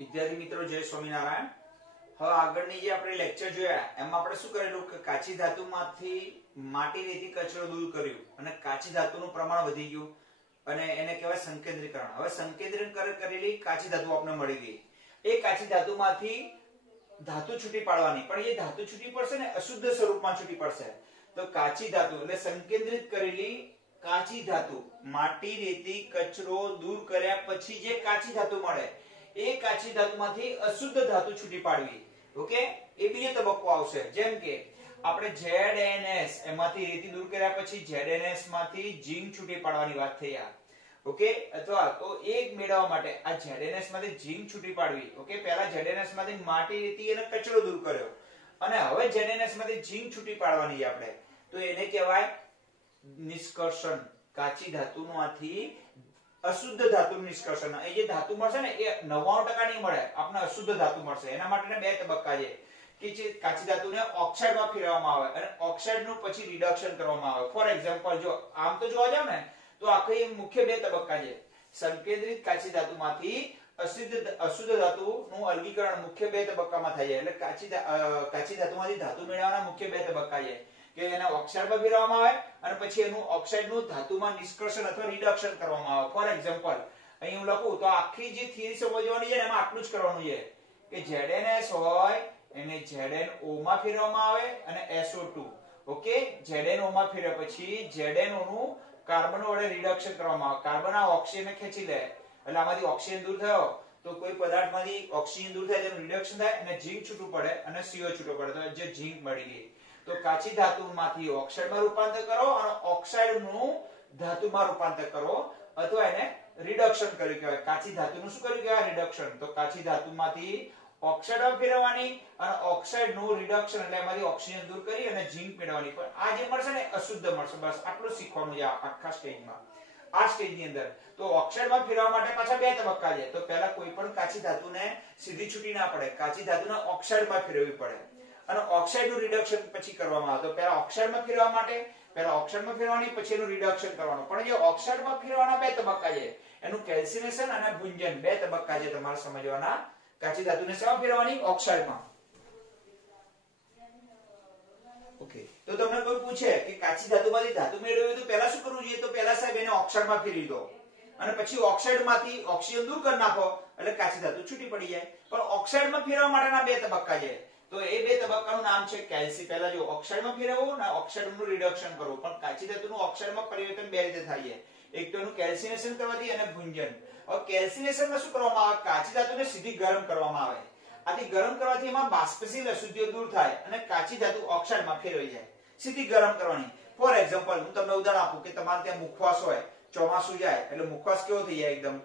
વિદ્યાર્થી મિત્રો જય સ્વામિનારાયણ। હવે આગળની જે આપણે લેક્ચર જોયા એમાં આપણે શું કરેલું કે કાચી ધાતુમાંથી માટી રેતી કચરો દૂર કર્યું અને કાચી ધાતુનું પ્રમાણ વધી ગયું અને એને કહેવાય સંકેન્દ્રીકરણ। હવે સંકેન્દ્રીકરણ કરેલી કાચી ધાતુ આપણે મળી ગઈ। એ કાચી ધાતુમાંથી ધાતુ છૂટી પાડવાની, પણ એ ધાતુ છૂટી પડશે ને અશુદ્ધ સ્વરૂપમાં છૂટી પડશે। તો કાચી ધાતુ એટલે સંકેન્દ્રિત કરેલી કાચી ધાતુ, માટી રેતી કચરો દૂર કર્યા પછી જે કાચી ધાતુ મળે એ કાચી ધાતુમાંથી અશુદ્ધ ધાતુ છૂટી પાડવી। ઓકે, એ બીજો તબક્કો આવશે। જેમ કે આપણે ZNS એમાંથી રેતી દૂર કર્યા પછી ZNS માંથી ઝીંક છૂટી પાડવાની વાત થઈ આ। ઓકે, અથવા તો એક મેળવવા માટે આ ZNS માંથી ઝીંક છૂટી પાડવી। ઓકે, પહેલા ZNS માંથી માટી રેતી અને કચરો દૂર કર્યો અને હવે ZNS માંથી ઝીંક છૂટી પાડવાની આપણે, તો એને કહેવાય નિષ્કર્ષણ। કાચી ધાતુમાંથી અશુદ્ધ ધાતુનું નિષ્કર્ષણ। એ જે ધાતુ મળશે ને એ 99% નહીં મળે, આપણને અશુદ્ધ ધાતુ મળશે। એના માટેના બે તબક્કા છે કે જે કાચી ધાતુને ઓક્સાઇડમાં ફેરવવામાં આવે અને ઓક્સાઇડનું પછી રિડક્શન કરવામાં આવે। ફોર એક્ઝામ્પલ જો આમ તો જોવા જાવ ને તો આખી મુખ્ય બે તબક્કા છે। સંકેન્દ્રિત કાચી ધાતુમાંથી અશુદ્ધ ધાતુનું અલગીકરણ મુખ્ય બે તબક્કામાં થાય છે। એટલે કાચી ધાતુમાંથી ધાતુ મેળવવાના મુખ્ય બે તબક્કા છે કે એને ઓક્સાઇડમાં ફેરવવામાં આવે અને પછી એનું ઓક્સાઇડનું ધાતુમાં નિષ્કર્ષણ અથવા રિડક્શન કરવામાં આવે। ફોર એક્ઝામ્પલ અહીં હું લખું તો આખી જે થિયરી સમજવાની છે ને એમાં આટલું જ કરવાનું છે કે ZNS હોય એને ZNO માં ફેરવવામાં આવે અને SO2। ઓકે, ZNO માં ફેરવ્યા પછી ZNO નું કાર્બન વડે રિડક્શન કરવામાં આવે। કાર્બન આ ઓક્સિજનને ખેંચી લે એટલે આમાંથી ઓક્સિજન દૂર થયો તો કોઈ પદાર્થમાંથી ઓક્સિજન દૂર થાય તેનું રિડક્શન થાય અને ઝીંક છૂટું પડે અને CO છૂટો પડે, તો જે ઝીંક મળી ગઈ। તો કાચી ધાતુમાંથી ઓક્સાઇડમાં રૂપાંતર કરો અને ઓક્સાઇડનું ધાતુમાં રૂપાંતર કરો અથવા એને રિડક્શન કર્યું કહેવાય। કાચી ધાતુનું શું કર્યું કહેવાય? રિડક્શન। તો કાચી ધાતુમાંથી ઓક્સાઇડમાં ફેરવવાની અને ઓક્સાઇડનું રિડક્શન એટલે એમાંથી ઓક્સિજન દૂર કરી અને ઝીંક મેળવવાની। પણ આ જે મળશે ને અશુદ્ધ મળશે। બસ આટલું શીખવાનું છે આખા સ્ટેજમાં, આ સ્ટેજની અંદર। તો ઓક્સાઇડમાં ફેરવવા માટે પાછા બે તબક્કા છે। તો પહેલા કોઈ પણ કાચી ધાતુને સીધી છૂટી ના પડે, કાચી ધાતુને ઓક્સાઇડમાં ફેરવવી પડે અને ઓક્સાઇડનું રિડક્શન પછી કરવામાં આવે। તો પહેલા ઓક્સાઇડમાં ફેરવવા માટે પહેલા ઓક્સાઇડમાં ફેરવવાની પછી એનું રિડક્શન કરવાનું। પણ જે ઓક્સાઇડમાં ફેરવવાના બે તબક્કા છે એનું કેલ્સિનેશન અને ભુંજન બે તબક્કા છે તમારે સમજવાના। કાચી ધાતુને શેમાં ફેરવવાની? ઓક્સાઇડમાં। ઓકે, તો તમને કોઈ પૂછે કે કાચી ધાતુમાંથી ધાતુ મેળવવી તો પહેલા શું કરવું જોઈએ? તો પહેલા સાહેબ એને ઓક્સાઇડમાં ફેરવી દો અને પછી ઓક્સાઇડમાંથી ઓક્સિજન દૂર કરી નાખો એટલે કાચી ધાતુ છૂટી પડી જાય। પણ ઓક્સાઇડમાં ફેરવવા માટેના બે તબક્કા છે, તો એ બે તબક્કાનું નામ છે કેલ્સી। પહેલા જો ઓક્સાઇડમાં ફેરવવું અને ઓક્સાઇડનું રિડક્શન કરવું। પણ કાચી ધાતુનું ઓક્સાઇડમાં પરિવર્તન બે રીતે થાય છે, એક તો એનું કેલ્સિનેશન કરવાથી અને ભુંજન। હવે કેલ્સિનેશનમાં શું કરવામાં આવે? કાચી ધાતુને સીધી ગરમ કરવામાં આવે। આથી ગરમ કરવાથી એમાં બાષ્પશીલ અશુદ્ધિઓ દૂર થાય અને કાચી ધાતુ ઓક્સાઇડમાં ફેરવાઈ જાય। સીધી ગરમ કરવાની। ફોર એક્ઝામ્પલ હું તમને ઉદાહરણ આપું કે તમારે ત્યાં મુખવાસ હોય, ચોમાસું જાય એટલે મુખવાસ કેવો થઈ જાય? એકદમ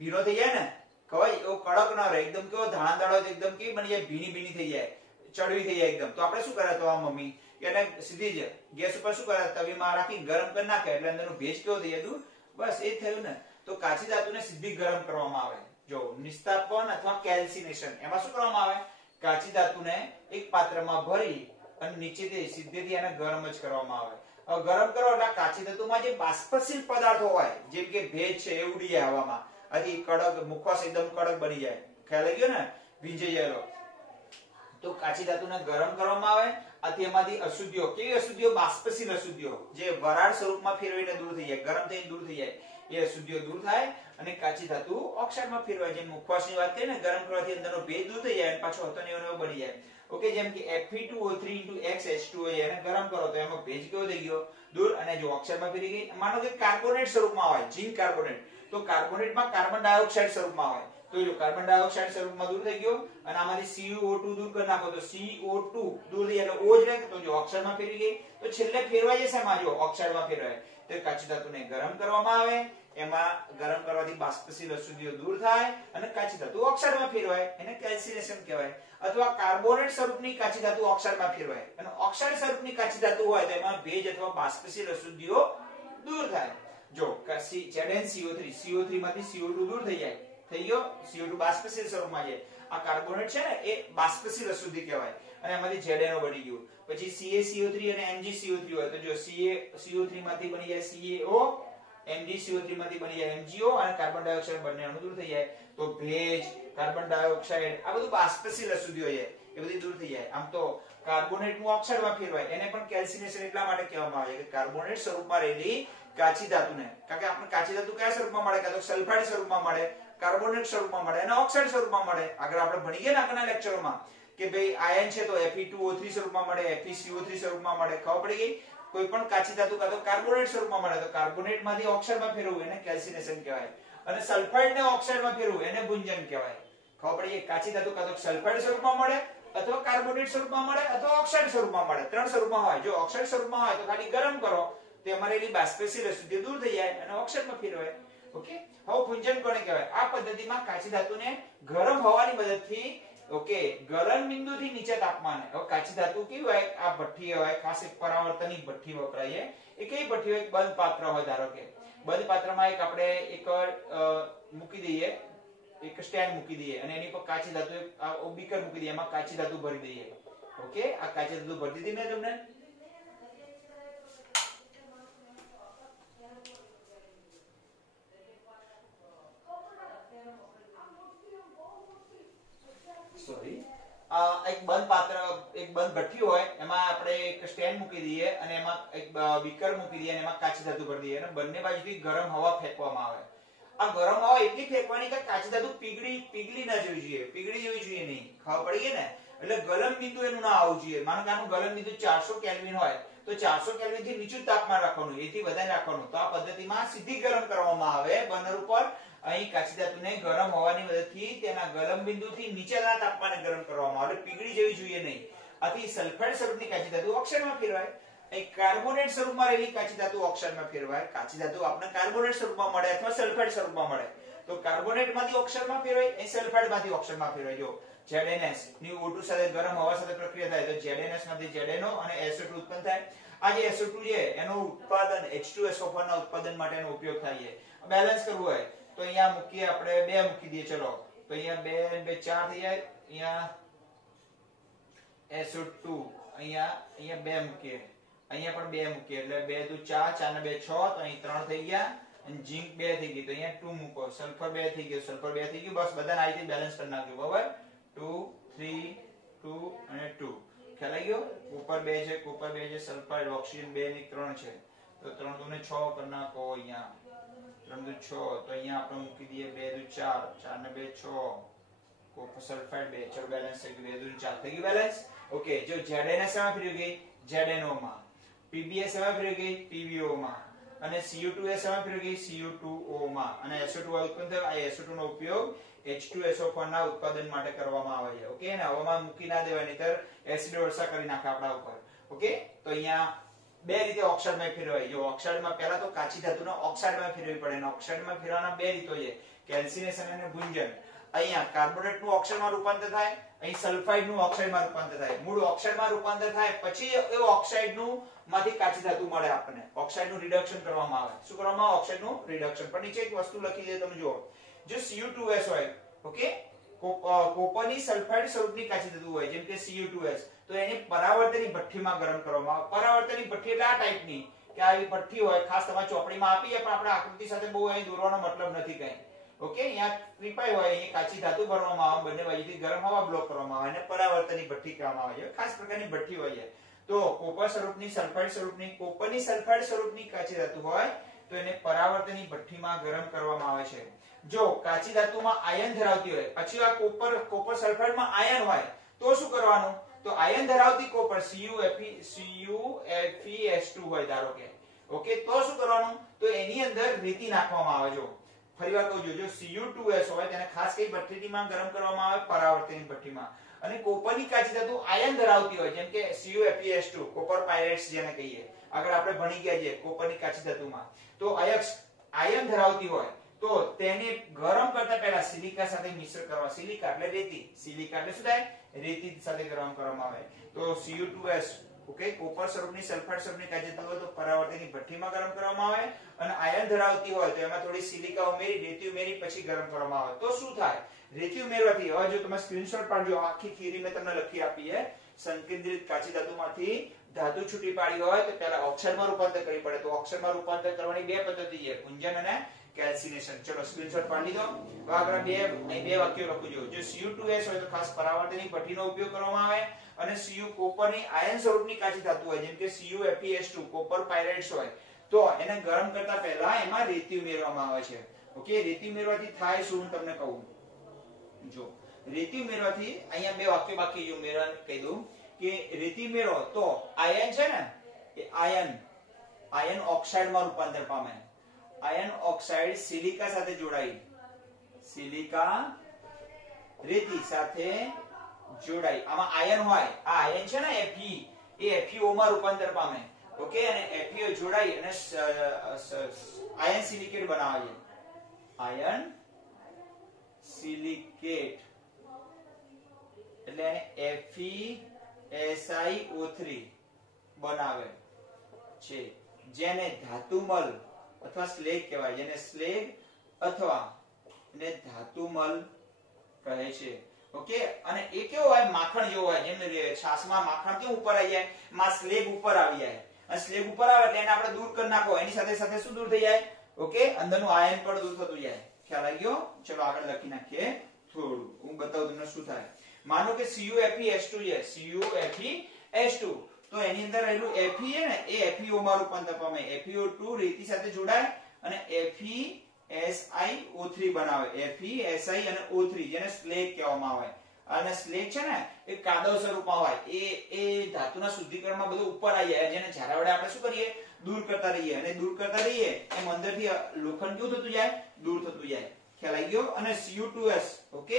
ભીનો થઈ જાય ને, કવાય એવો કડક ના રહે, એકદમ કેવો ધાણા દાડો એકદમ કેવી બની જાય? ભીની ભીની થઈ જાય, ચડવી થઈ જાય એકદમ। તો આપણે શું કરે? તો આ મમ્મી એને સીધી જ ગેસ ઉપર શું કરે? તવીમાં રાખી ગરમ કરી નાખે એટલે અંદરનો ભેજ કેવો થઈ જાય? દૂર। બસ એ થયું ને। તો કાચી ધાતુને સીધી ગરમ કરવામાં આવે। જો નિસ્તાપન અથવા કેલ્સિનેશન એમાં શું કરવામાં આવે? કાચી ધાતુને એક પાત્રમાં ભરી અને નીચેથી સીધેથી એને ગરમ જ કરવામાં આવે। હવે ગરમ કરો એટલે કાચી ધાતુમાં જે બાષ્પશીલ પદાર્થો હોય જેમ કે ભેજ છે એ ઉડી જાય હવામાં, આથી કડક મુખવાસ એકદમ કડક બની જાય। ખ્યાલ આવી ગયો ને? ભીંજાઈ જાય। તો કાચી ધાતુને ગરમ કરવામાં આવે, આથી એમાંથી અશુદ્ધિઓ, કેવી અશુદ્ધિઓ? બાષ્પશીલ અશુદ્ધિઓ જે વરાળ સ્વરૂપમાં ફેરવીને દૂર થઈ જાય, ગરમ થઈને દૂર થઈ જાય, એ અશુદ્ધિઓ દૂર થાય અને કાચી ધાતુ ઓક્સાઇડમાં ફેરવાય। જેમ મુખવાસની વાત કરી ને, ગરમ કરવાથી અંદરનો ભેજ દૂર થઈ જાય અને પાછો હતો ને એવો બની જાય। ઓકે, જેમ કે Fe2O3 એને ગરમ કરો તો એમાં ભેજ કેવો થઈ ગયો? દૂર। અને જો ઓક્સાઇડમાં ફેરવી ગઈ, માનો કે કાર્બોનેટ સ્વરૂપમાં હોય, ઝીંક કાર્બોનેટ, તો કાર્બોનેટમાં કાર્બન ડાયોક્સાઇડ સ્વરૂપમાં હોય, તો જો કાર્બન ડાયોક્સાઇડ સ્વરૂપમાં દૂર થઈ ગયો અને આમાંથી CO2 દૂર કરી નાખો તો CO2 દૂર થઈ એટલે O જ રહે। તો જો ઓક્સાઇડમાં ફેરવી ગઈ તો છેલ્લે ફેરવાય જશે એમાં, જો ઓક્સાઇડમાં ફેરવાય તો કાચી ધાતુને ગરમ કરવામાં આવે, એમાં ગરમ કરવાથી બાષ્પશીલ અશુદ્ધિઓ દૂર થાય અને કાચી ધાતુ ઓક્સાઇડમાં ફેરવાય, એને કેલ્સિનેશન કહેવાય। અથવા કાર્બોનેટ સ્વરૂપની કાચી ધાતુ ઓક્સાઇડમાં ફેરવાય અને ઓક્સાઇડ સ્વરૂપની કાચી ધાતુ હોય તો એમાં ભેજ અથવા બાષ્પશીલ અશુદ્ધિઓ દૂર થાય। જો ZnCO3 CO3 માંથી CO2 દૂર થઈ જાય, થઈ ગયો, CO2 બાષ્પશીલ સ્વરૂપમાં છે। આ કાર્બોનેટ છે ને એ બાષ્પશીલ અશુદ્ધિ કહેવાય અને એમાંથી ZnO બની ગયું। પછી CaCO3 અને MgCO3 હોય તો જો CaCO3 માંથી બની જાય CaO MgCO3 માંથી બની જાય MgO અને કાર્બન ડાયોક્સાઇડ બંને અણુ દૂર થઈ જાય તો ભેજ, કાર્બન ડાયોક્સાઇડ આ બધું બાષ્પશીલ અશુદ્ધિઓ છે એ બધી દૂર થઈ જાય. આમ તો કાર્બોનેટ નું ઓક્સાઇડમાં ફેરવાય એને પણ કેલ્સિનેશન એટલા માટે કહેવામાં આવે છે કે કાર્બોનેટ સ્વરૂપમાં રહેલી કાચી ધાતુને, કારણ કે આપણે કાચી ધાતુ કયા સ્વરૂપમાં મળે, કાં તો સલ્ફાઇડ સ્વરૂપમાં મળે, કાર્બોનેટ સ્વરૂપમાં મળે અને ઓક્સાઇડ સ્વરૂપમાં મળે. આગળ આપણે ભણી ગયા ને આગળના લેક્ચરોમાં કે ભાઈ આયન છે તો Fe2O3 સ્વરૂપમાં મળે, FeCO3 સ્વરૂપમાં મળે. ખબર પડી ગઈ? કોઈ પણ કાચી ધાતુ કાં તો કાર્બોનેટ સ્વરૂપમાં મળે તો કાર્બોનેટ માંથી ઓક્સાઇડમાં ફેરવવું એને કેલ્સિનેશન કહેવાય અને સલ્ફાઇડ ને ઓક્સાઇડમાં ફેરવવું એને ભુંજન કહેવાય. ખબર પડી ગઈ? કાચી ધાતુ કાં તો સલ્ફાઇડ સ્વરૂપમાં મળે અથવા કાર્બોનેટ સ્વરૂપમાં મળે અથવા ઓક્સાઇડ સ્વરૂપમાં મળે. ત્રણ સ્વરૂપમાં હોય. જો ઓક્સાઇડ સ્વરૂપમાં હોય તો ખાલી ગરમ કરો તો અમારેલી બાષ્પશીલ અશુદ્ધિ દૂર થઈ જાય અને ઓક્સાઇડમાં ફેરવાય. ઓકે, હવે ભુંજન કોને કહેવાય? આ પદ્ધતિમાં કાચી ધાતુને ગરમ હવાની મદદથી ઓકે ગલન બિંદુથી નીચે તાપમાને. હવે કાચી ધાતુ કેવી હોય? આ ભઠ્ઠી હોય, ખાસ એક પરાવર્તનિક ભઠ્ઠી વપરાય છે. એ કેવી ભઠ્ઠી હોય? એક બંધ પાત્ર હોય. ધારો કે બંધ પાત્રમાં એક આપણે એક મૂકી દઈએ, એક સ્ટેન્ડ મૂકી દઈએ અને એની પર કાચી ધાતુ બીકર મૂકી દઈએ, એમાં કાચી ધાતુ ભરી દઈએ. ઓકે, આ કાચી ધાતુ ભરી દીધી મેં તમને. સોરી, એક બંધ પાત્ર, એક બંધ ભઠ્ઠી હોય, એમાં આપણે એક સ્ટેન્ડ મૂકી દઈએ અને એમાં એક બીકર મૂકી દઈએ અને એમાં કાચી ધાતુ ભરી દઈએ અને બંને બાજુથી ગરમ હવા ફેંકવામાં આવે. આ ગરમ હવા એટલી ફેંકવાની કે કાચી ધાતુ પીગળી ના જવી જોઈએ, પીગળી જવી જોઈએ નહીં. ખબર પડી ગઈ ને? એટલે ગલન બિંદુ એનું ના આવવું જોઈએ. માનો કે આનું ગલન બિંદુ 400 કેલ્વિન હોય તો 400 કેલ્વિન થી નીચું તાપમાન રાખવાનું, એથી વધારે રાખવાનું. તો આ પદ્ધતિમાં સીધી ગરમ કરવામાં આવે બર્નર ઉપર. અહીં કાચી ધાતુને ગરમ હવાની મદદથી તેના ગલન બિંદુથી નીચેના તાપમાને ગરમ કરવામાં આવે, પીગળી જવી જોઈએ નહીં. આથી સલ્ફાઇડ સ્વરૂપની કાચી ધાતુ ઓક્સાઇડમાં ફેરવાય. અહીં કાર્બોનેટ સ્વરૂપમાં રહેલી કાચી ધાતુ ઓક્સાઇડમાં ફેરવાય. કાચી ધાતુ આપણે કાર્બોનેટ સ્વરૂપમાં મળે અથવા સલ્ફાઇડ સ્વરૂપમાં મળે તો કાર્બોનેટમાંથી ઓક્સાઇડમાં ફેરવાય, અહીં સલ્ફાઇડમાંથી ઓક્સાઇડમાં ફેરવાય. જો ZNS ની O2 સાથે ગરમ હવા સાથે પ્રક્રિયા થાય તો ZNS માંથી ZNO અને SO2 ઉત્પન્ન થાય. આ જે SO2 છે એનો ઉત્પાદન H2SO4 ના ઉત્પાદન માટેનો ઉપયોગ થાય છે. બેલેન્સ કરવું હોય તો અહીંયા મૂકીએ આપણે, 2 મૂકી દઈએ. ચલો તો અહીંયા 2 2 4 થઈ જાય. અહીંયા SO2 અહીંયા 2 મૂકીએ, અહીંયા પણ 2 મૂકીએ એટલે 2 દુ 4, 4 ને 2 6 તો અહીં 3 થઈ ગયા અને ઝીંક 2 થઈ ગઈ તો અહીંયા 2 મૂકો. સલ્ફર 2 થઈ ગયો, સલ્ફર 2 થઈ ગયું. બસ બધાને આ રીતે બેલેન્સ કરી નાખજો. બરાબર? 2 3 2 અને 2. ખ્યાલ આવી ગયો? કોપર 2 છે, કોપર 2 છે, સલ્ફાઇડ ઓક્સિજન 2 ની 3 છે તો 3 દુ ને 6 કરી નાખો. અહીંયા 3 દુ 6 તો અહીંયા આપણે મૂકી દઈએ 2 દુ 4, 4 ને 2 6, કોપર સલ્ફાઇડ 2. ચલો બેલેન્સ થઈ ગયું. 2 દુ 4 થઈ ગયું બેલેન્સ. ઓકે, જો ZNS માં ફેરવી ગઈ ZNO માં, PBS માં ફેરવી ગઈ PBO માં અને CO2S માં ફેરવી ગઈ CO2O માં અને SO2 ઉત્પન્ન થયો. આ SO2 નો ઉપયોગ H2SO4 ના ઉત્પાદન માટે કરવામાં આવે છે. ઓકે, ને હવામાં મૂકી ના દેવાય નહીતર એસિડ વર્ષા કરી નાખે આપણા ઉપર. ઓકે, તો અહીંયા બે રીતે ઓક્સાઇડમાં ફેરવાય. જો ઓક્સાઇડમાં પહેલા તો કાચી ધાતુને ઓક્સાઇડમાં ફેરવવી પડે અને ઓક્સાઇડમાં ફેરવાના બે રીતો છે, કેલ્સિનેશન અને ભુંજન. અહીંયા કાર્બોનેટનું ઓક્સાઇડમાં રૂપાંતર થાય, અહીં સલ્ફાઇડનું ઓક્સાઇડમાં રૂપાંતર થાય. મૂળ ઓક્સાઇડમાં રૂપાંતર થાય પછી એ ઓક્સાઇડનું માંથી કાચી ધાતુ મળે આપણને. ઓક્સાઇડનું રિડક્શન કરવામાં આવે. શું કરવામાં આવે? ઓક્સાઇડનું રિડક્શન. પણ નીચે એક વસ્તુ લખી છે તમે જુઓ. જો Cu2S હોય, ઓકે, કોપરની સલ્ફાઇડ સ્વરૂપની કાચી ધાતુ હોય જેમ કે Cu2S તો એને પરાવર્તની ભઠ્ઠીમાં ગરમ કરવામાં આવે. પરાવર્તની ભઠ્ઠી એટલે આ ટાઈપની કે આવી ભઠ્ઠી હોય, ખાસ તમારે ચોપડીમાં આપી છે પણ આપણે આકૃતિ સાથે બહુ અહીં દોરવાનો મતલબ નથી કઈ. ઓકે, અહીંયા ત્રિપાઈ હોય, અહીં કાચી ધાતુ ભરવામાં આવે, બંને બાજુથી ગરમ હવા બ્લોક કરવામાં આવે અને પરાવર્તની ભઠ્ઠી કહેવામાં આવે છે. ખાસ પ્રકારની ભઠ્ઠી હોય છે. તો કોપર સ્વરૂપની, સલ્ફાઇડ સ્વરૂપની, કોપરની સલ્ફાઇડ સ્વરૂપની કાચી ધાતુ હોય તો એને પરાવર્તની ભઠ્ઠીમાં ગરમ કરવામાં આવે છે. જો કાચી ધાતુમાં આયન ધરાવતી હોય, પછી આ કોપર સલ્ફાઇડમાં આયન હોય તો શું કરવાનું? તો આયન ધરાવતી કોપર CuFeS2 હોય ધારો કે, ઓકે, તો શું કરવાનું? તો એની અંદર રેતી નાખવામાં આવે. જો ફરીવાર કહું, જો Cu2S હોય તેને ખાસ કઈ ભઠ્ઠીમાં ગરમ કરવામાં આવે, પરાવર્તની ભઠ્ઠીમાં. અને કોપરની કાચી ધાતુ આયન ધરાવતી હોય જેમ કે CuFeS2, કોપર પાયરેટ્સ જેને કહીએ, આગળ આપણે ભણી ગયા છીએ કોપરની કાચી ધાતુમાં. તો અયસ્ક આયન ધરાવતી હોય તો તેને ગરમ કરતા પહેલા સિલિકા સાથે મિશ્ર કરવા. સિલિકા એટલે રેતી, સિલિકા એટલે શું થાય? રેતી સાથે ગરમ કરવામાં આવે. તો Cu2S, ઓકે, કોપર સ્વરૂપની, સલ્ફાઇડ સ્વરૂપની કાચી ધાતુ હોય તો પરાવર્તની ભઠ્ઠીમાં ગરમ કરવામાં આવે અને આયન ધરાવતી હોય તો એમાં થોડી સિલિકા ઉમેરી, રેતી ઉમેરી પછી ગરમ કરવામાં આવે. તો શું થાય? રેતી ઉમેરવાથી, હવે જો તમે સ્ક્રીનશોટ પાડજો, આખી થિયરી મેં તમને લખી આપી છે. સંકેન્દ્રિત કાચી ધાતુમાંથી ધાતુ છૂટી પાડી હોય તો પહેલા ઓક્સાઇડમાં રૂપાંતર કરવી પડે. તો ઓક્સાઇડમાં રૂપાંતર કરવાની બે પદ્ધતિ છે, ગુંજન અને કેલ્સિનેશન. ચલો સ્ક્રીનશોટ પાડી દો. હવે આગળ બે વાક્યો લખું જો Cu2S હોય તો ખાસ પરાવર્તનની ભઠ્ઠીનો ઉપયોગ કરવામાં આવે, અને Cu કોપરની આયન સ્વરૂપની કાચી ધાતુ હોય જેમ કે CuFeS2 કોપર પાયરાઇડ્સ હોય તો એને ગરમ કરતા પહેલા એમાં રેતી ઉમેરવામાં આવે છે. ઓકે, રેતી ઉમેરવાથી થાય શું તમને કહું. જો રેતી ઉમેરવાથી અહીંયા બે વાક્ય બાકી જો ઉમેરવાનું કહી દઉં કે રેતી ઉમેરો તો આયન છે ને એ આયન ઓક્સાઇડમાં રૂપાંતર પામે. આયન ઓક્સાઇડ સિલિકા સાથે જોડાઈ, સિલિકા રેતી સાથે જોડાઈ, આમાં આયન હોય, આ આયન છે ને Fe એ FeO માં રૂપાંતર પામે. ઓકે, અને FeO જોડાઈ અને આયન સિલિકેટ બનાવે છે. આયન સિલિકેટ એટલે FeSiO3 બનાવે છે, જેને ધાતુમલ અથવા સ્લેગ કહેવાય, જેને સ્લેગ અથવા ને ધાતુમલ કહે છે. ઓકે, અને એ કેવો હોય, માખણ જેવો હોય, જેમ છાશમાં માખણ કેમ ઉપર આવી જાય, માં સ્લેગ ઉપર આવી જાય, અને સ્લેગ ઉપર આવે એટલે એને આપણે દૂર કરી નાખો, એની સાથે સાથે શું દૂર થઈ જાય, ઓકે, અંદરનું આયન પણ દૂર થતું જાય. ખ્યાલ આવી ગયો? ચલો આગળ લખી નાખીએ થોડું, હું બતાવું તમને શું થાય. માનો કે CuFeS2 છે, CuFeS2 તો એની અંદર રહેલું Fe છે ને એ FeO માં રૂપાંતર પામે. FeO2 રેતી સાથે જોડાય અને FeSiO3 બનાવે. FeSi અને O3 જેને સ્લેગ કહેવામાં આવે. અને સ્લેગ છે ને એ કાદવ સ્વરૂપમાં હોય, એ ધાતુના શુદ્ધિકરણમાં બધું ઉપર આવી જાય, જેને ઝારા વડે આપણે શું કરીએ, દૂર કરતા રહીએ, અને દૂર કરતા રહીએ એમ અંદરથી લોખંડ કેવું થતું જાય, દૂર થતું જાય. ખ્યાલ આવી ગયો? અને Cu2S ઓકે,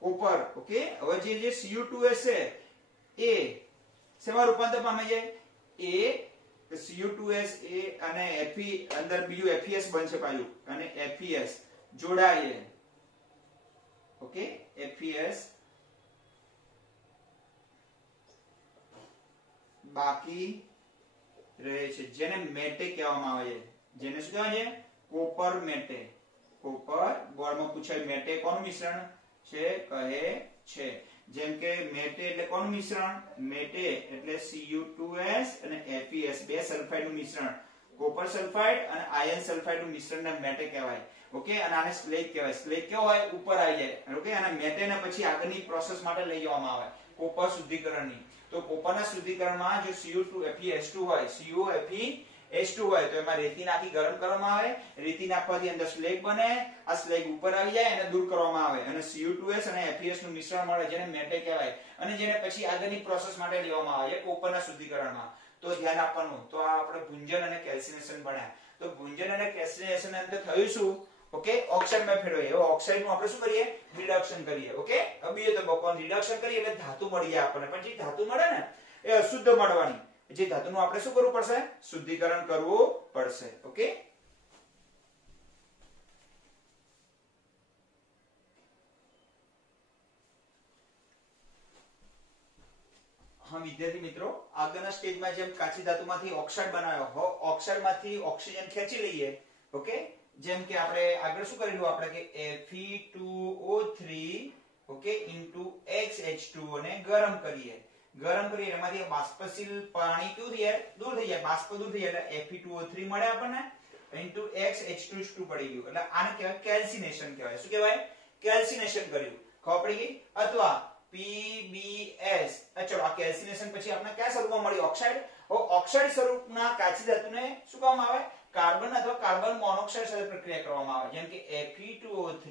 કોપર. ઓકે, હવે જે Cu2S છે એ શેમાં રૂપાંતર પામે છે, એ Cu2S એ અને Fe અંદર બીજું FeS બનશે પાછું, અને FeS જોડાય. ઓકે, FeS બાકી રહે છે, જેને મેટે કહેવામાં આવે છે. જેને શું કહેવાય છે, કોપર મેટે. કોપર બોર્ડમાં પૂછાય મેટે કોનું મિશ્રણ છે, કહે છે. જેમ કે મેટે એટલે કોનું મિશ્રણ, મેટે એટલે Cu2S અને FeS બે સલ્ફાઇડ નું મિશ્રણ, કોપર સલ્ફાઇડ અને આયર્ન સલ્ફાઇડ નું મિશ્રણને મેટે કહેવાય. ઓકે, અને આને સ્લેગ કહેવાય. સ્લેગ કેવો હોય, ઉપર આવી જાય. ઓકે, અને મેટે ને પછી આગળની પ્રોસેસ માટે લઈ જવામાં આવે, કોપર શુદ્ધિકરણની. તો કોપરના શુદ્ધિકરણમાં જો CuFeS2 હોય, CuFeS2 હોય તો એમાં રેતી નાખી ગરમ કરવામાં આવે. રેતી નાખવાથી અંદર સ્લેગ બને, આ સ્લેગ ઉપર આવી જાય અને દૂર કરવામાં આવે, અને Cu2S અને FeS નું મિશ્રણ મળે, જેને મેટે કહેવાય, અને જેને પછી આગળની પ્રોસેસ માટે લેવામાં આવે છે કોપરના શુદ્ધિકરણમાં. તો ધ્યાન આપવાનું. તો આ આપણે ભુંજન અને કેલ્સિનેશન ભણ્યા. તો ભુંજન અને કેલ્સિનેશન અંદર થયું શું, ઓકે, ઓક્સાઇડમાં ફેરવાય. હવે ઓક્સાઇડનું આપણે શું કરીએ, રિડક્શન કરીએ. ઓકે, હવે બીજો તબક્કો રિડક્શન કરીએ એટલે ધાતુ મળી જાય આપણને. પણ જે ધાતુ મળે ને એ અશુદ્ધ મળવાની, જે ધાતુનું આપણે શું કરવું પડશે, શુદ્ધિકરણ કરવું પડશે. ઓકે, હા વિદ્યાર્થી મિત્રો, આગળના સ્ટેજમાં જેમ કાચી ધાતુમાંથી ઓક્સાઇડ બનાવ્યો હો, ઓક્સાઇડમાંથી ઓક્સિજન ખેંચી લઈએ. ઓકે, જેમ કે આપણે આગળ શું કરેલું, આપણે કે Fe2O3 ઓકે into XH2 ને ગરમ કરીએ. ગરમ કરીએ એમાંથી બાષ્પશીલ પાણી કેવું થઈ જાય, દૂર થઈ જાય, બાષ્પ દૂર થઈ જાય એટલે Fe2O3 મળે આપણને, into XH2 પડી ગયું. એટલે આને કહેવાય કેલ્સિનેશન કહેવાય. શું કહેવાય, કેલ્સિનેશન કર્યું. ખબર પડી ગઈ? અથવા PbS. ચલો, આ કેલ્સિનેશન પછી આપણે કયા સ્વરૂપમાં મળી, ઓક્સાઇડ. ઓક્સાઇડ સ્વરૂપના કાચી ધાતુને શું કહેવામાં આવે, કાર્બન અથવા કાર્બન મોનોક્સાઇડ સાથે પ્રક્રિયા કરવામાં આવે, જેમ કે Fe2O3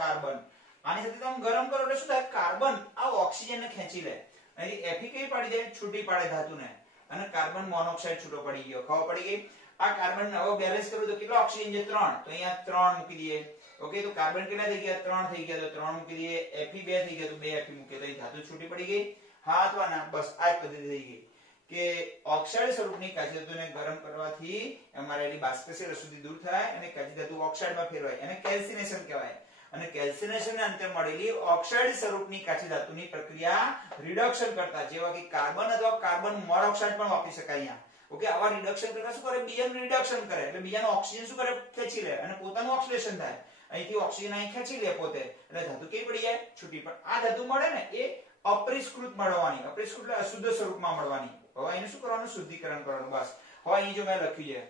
કાર્બન. આની સાથે તમે ગરમ કરો એટલે શું થાય, કાર્બન આ ઓક્સિજનને ખેંચી લે, અને Fe કેવી પાડી દે, છૂટી પાડે ધાતુને, અને કાર્બન મોનોક્સાઇડ છૂટો પડી ગયો. ખબર પડી ગઈ? આ કાર્બન હવે બેલેન્સ કરું તો કેટલા ઓક્સિજન છે, 3. તો અહીંયા 3 મૂકી દઈએ. ઓકે, તો કાર્બન કેટલા થઈ ગયા, 3 થઈ ગયા, તો 3 મૂકી દઈએ. Fe 2 થઈ ગયા તો 2 Fe મૂકીએ, તો ધાતુ છૂટી પડી ગઈ. હા અથવા ના? બસ આ જ પદ્ધતિ થઈ ગઈ કે ઓક્સાઇડ સ્વરૂપની કાચી ધાતુને ગરમ કરવાથી એમાં રહેલી બાષ્પશીલ અશુદ્ધિ દૂર થાય અને કાચી ધાતુ ઓક્સાઇડમાં ફેરવાય. એને કેલ્સિનેશન કહેવાય. અને કેલ્સિનેશનને અંતે મળેલી ઓક્સાઇડ સ્વરૂપની કાચી ધાતુની પ્રક્રિયા રિડક્શન કરતા, જેવા કે કાર્બન અથવા કાર્બન મોનોક્સાઇડ પણ વાપરી શકાય અહીંયા. ઓકે, આવા રિડક્શન કરતા શું કરે, બીજાનું રિડક્શન કરે, એટલે બીજાનો ઓક્સિજન શું કરે, ખેંચી લે, અને પોતાનું ઓક્સિડેશન થાય. અહીંથી ઓક્સિજન અહીં ખેંચી લે પોતે, એટલે ધાતુ કેવી પડી જાય, છૂટી. પણ આ ધાતુ મળે ને એ અપરિષ્કૃત મળવાની, અપરિષ્કૃત એટલે અશુદ્ધ સ્વરૂપમાં મળવાની. હવે અહીં શું કરવાનું? શુદ્ધિકરણ કરવાનું. બસ હવે અહીં જો મેં લખ્યું છે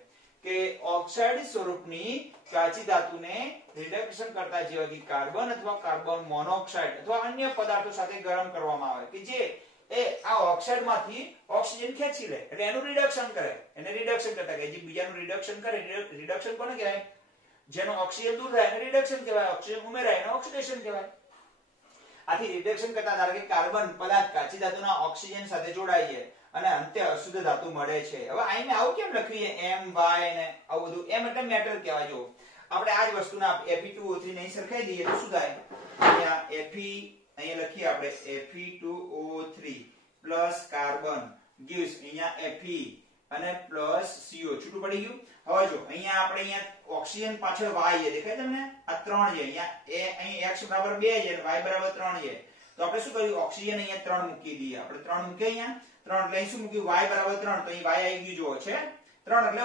કે ઓક્સાઇડ સ્વરૂપની કાચી ધાતુને રિડક્શન કરતા જેવા કે કાર્બન અથવા કાર્બન મોનોક્સાઇડ અથવા અન્ય પદાર્થો સાથે ગરમ કરવામાં આવે કે જે આ ઓક્સાઇડ માંથી ઓક્સિજન ખેંચી લે એટલે એનું રિડક્શન કરે. એને રિડક્શન કરતા કે જે બીજાનું રિડક્શન કરે, રિડક્શન કોને કહેવાય? જેનો ઓક્સિજન દૂર થાય એને રિડક્શન કહેવાય, ઓક્સિજન ઉમેરાય એને ઓક્સિડેશન કહેવાય. આથી રિડક્શન કરતા ધારો કે કાર્બન પદાર્થ કાચી ધાતુના ઓક્સિજન સાથે જોડાય છે અને અંતે અશુદ્ધ ધાતુ મળે છે. હવે અહીં આવું કેમ લખ્યું છે M Y ને આવું બધું? M એટલે મેટલ કહેવાય. જો આપણે આ જ વસ્તુના Fe2O3 ને સરખાઈ દઈએ તો શું થાય? અહીંયા Fe અહીંયા લખીએ આપણે Fe2O3 પ્લસ કાર્બન gives અહીંયા Fe અને પ્લસ CO છૂટું પડી ગયું. હવે જો અહીંયા આપણે અહીંયા ઓક્સિજન પાછળ Y છે, દેખાય તમને? આ 3 છે. અહીંયા અહીં x બરાબર 2 છે અને y બરાબર 3 છે. તો આપણે શું કર્યું? ઓક્સિજન અહીંયા 3 મૂકી દઈએ. આપણે 3 મૂકીએ અહીંયા 3 એટલે અહીં શું મૂક્યું? y બરાબર 3. તો અહીં y આવી ગયું. જો છે 3 એટલે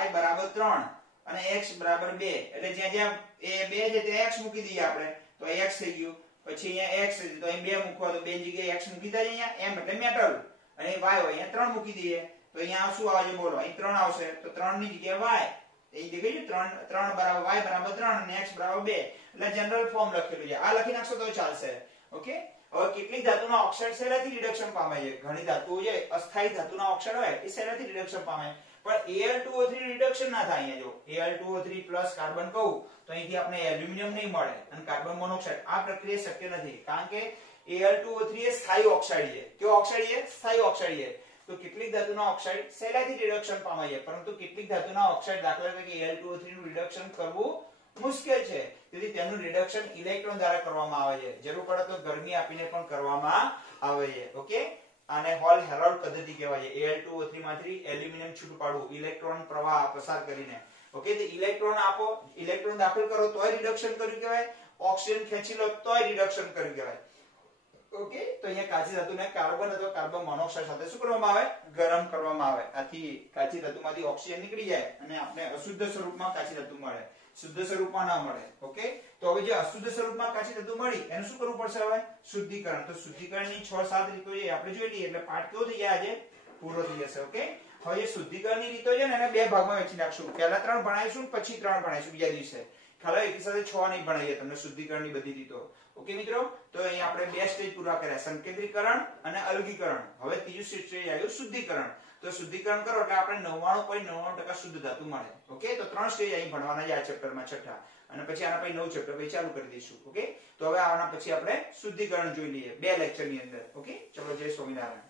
y બરાબર 3 અને x બરાબર 2 એટલે જ્યાં જ્યાં એ 2 છે ત્યાં x મૂકી દઈએ આપણે તો x થઈ ગયું. પછી અહીંયા x તો અહીં 2 મૂકવા તો 2 ની જગ્યાએ x મૂકી દઈએ. અહીંયા m એટલે મેટલ અને y હોય અહીંયા 3 મૂકી દઈએ તો અહીંયા શું આવે છે? બોલો અહીં 3 આવશે તો 3 ની જગ્યાએ y અહીં દેખાય છે 3 બરાબર y બરાબર 3 અને x બરાબર 2 એટલે જનરલ ફોર્મ લખેલું છે. આ લખી નાખશો તો ચાલશે. ઓકે. હવે કેટલીક ધાતુના ઓક્સાઇડ સહેલાઈથી રિડક્શન પામે છે. ઘણી ધાતુઓ છે અસ્થાયી ધાતુના ઓક્સાઇડ હોય એ સહેલાઈથી રિડક્શન પામે પણ Al2O3 રિડક્શન ના થાય. અહીંયા જો Al2O3 પ્લસ કાર્બન કહું તો અહીંથી આપણે એલ્યુમિનિયમ નહીં મળે અને કાર્બન મોનોક્સાઇડ. આ પ્રક્રિયા શક્ય નથી કારણ કે Al2O3 એ સ્થાયી ઓક્સાઇડ છે. કેવો ઓક્સાઇડ છે? સ્થાયી ઓક્સાઇડ છે. તો કેટલીક ધાતુના ઓક્સાઇડ સહેલાઈથી રિડક્શન પામે છે પરંતુ કેટલીક ધાતુના ઓક્સાઇડ દાખલા તરીકે Al2O3 નું રિડક્શન કરવું મુશ્કેલ છે. તેથી તેનું રિડક્શન ઇલેક્ટ્રોન દ્વારા કરવામાં આવે છે. જરૂર પડે તો ગરમી આપીને પણ કરવામાં આવે છે. ઓકે. આને હોલ હેરોલ્ડ પદ્ધતિ કહેવાય છે. Al2O3 માંથી એલ્યુમિનિયમ છૂટું પાડવું ઇલેક્ટ્રોન પ્રવાહ પસાર કરીને. ઓકે. તો ઇલેક્ટ્રોન આપો, ઇલેક્ટ્રોન દાખલ કરો તોય રિડક્શન કર્યું કહેવાય, ઓક્સિજન ખેંચી લો તોય રિડક્શન કર્યું કહેવાય. ઓકે. તો અહીંયા કાચી ધાતુને કાર્બન અથવા કાર્બન મોનોક્સાઇડ સાથે શું કરવામાં આવે? ગરમ કરવામાં આવે. આથી કાચી ધાતુમાંથી ઓક્સિજન નીકળી જાય અને આપણે અશુદ્ધ સ્વરૂપમાં કાચી ધાતુ મળે, શુદ્ધ સ્વરૂપમાં ના મળે. ઓકે. તો હવે જે અશુદ્ધ સ્વરૂપમાં કાચી ધાતુ મળી એનું શું કરવું પડશે? હવે શુદ્ધિકરણ. તો શુદ્ધિકરણની 6-7 રીતો છે આપણે જોઈ લઈએ એટલે પાઠ કેવો થઈ જાય આજે? પૂરો થઈ જશે. ઓકે. હવે જે શુદ્ધિકરણની રીતો છે ને એને બે ભાગમાં વહેંચી નાખશું. પહેલા 3 ભણાવીશું પછી 3 ભણાવીશું બીજા દિવસે. ખ્યાલ એક સાથે 6 નહીં ભણાવીએ તમને શુદ્ધિકરણની બધી રીતો. ઓકે મિત્રો. તો અહીં આપણે બે સ્ટેજ પૂરા કર્યા, સંકેન્દ્રીકરણ અને અલગીકરણ. હવે ત્રીજું સ્ટેજ આવ્યું શુદ્ધિકરણ. તો શુદ્ધિકરણ કરો એટલે આપણે 99.99% શુદ્ધ ધાતુ મળે. ઓકે. તો 3 સ્ટેજ અહીં ભણવાના છે આ ચેપ્ટરમાં, છઠ્ઠા. અને પછી આના પછી 9 ચેપ્ટર પછી ચાલુ કરી દઈશું. ઓકે. તો હવે આના પછી આપણે શુદ્ધિકરણ જોઈ લઈએ 2 લેક્ચરની અંદર. ઓકે. ચલો જય સ્વામિનારાયણ.